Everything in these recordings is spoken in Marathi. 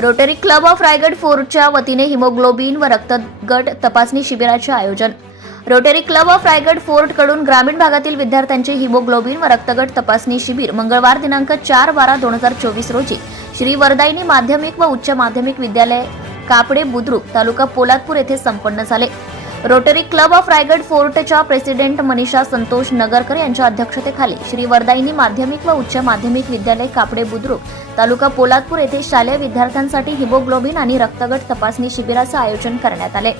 रोटरी क्लब ऑफ रायगड फोर्टच्या वतीने हिमोग्लोबिन व रक्तगट तपासणी शिबिराचे आयोजन. रोटरी क्लब ऑफ रायगड फोर्टकडून ग्रामीण भागातील विद्यार्थ्यांचे हिमोग्लोबिन व रक्तगट तपासणी शिबिर मंगळवार दिनांक चार बारा दोन हजार चोवीस रोजी श्री वरदायिनी माध्यमिक व उच्च माध्यमिक विद्यालय कापडे बुद्रुक तालुका पोलादपूर येथे संपन्न झाले. रोटरी क्लब ऑफ रायगड फोर्टच्या प्रेसिडेंट मनीषा संतोष नगरकर यांच्या अध्यक्षतेखाली श्री वरदायिनी माध्यमिक व उच्च माध्यमिक विद्यालय कापडे बुद्रुक तालुका पोलादपूर येथे शालेय विद्यार्थ्यांसाठी हिमोग्लोबिन आणि रक्तगट तपासणी शिबिराचं आयोजन करण्यात आले.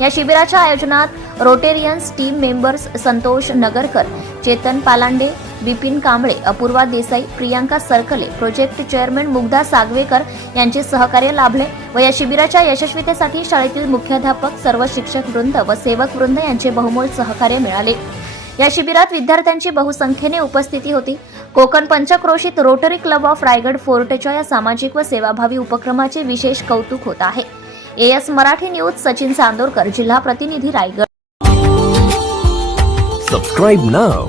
या शिबिराच्या आयोजनात Rotarians team members Santosh Nagarkar Chetan Palande Bipin Kamble Apurva Desai Priyanka Sarkale project chairman Mugdha Sagvekar यांचे सहकार्य लाभले व या शिबिराच्या यशस्वीतेसाठी शाळेतील मुख्याध्यापक सर्व शिक्षक वृंद व सेवक वृंद यांचे बहुमोल सहकार्य मिळाले. या शिबिरात विद्यार्थ्यांची बहुसंख्येने उपस्थिती होती. कोकण पंचक्रोशीत रोटरी क्लब ऑफ रायगड फोर्टच्या या सामाजिक व सेवाभावी उपक्रमाचे विशेष कौतुक होत आहे. एएस मराठी न्यूज सचिन चांदोरकर जिल्हा प्रतिनिधी रायगड. सबस्क्राईब नाव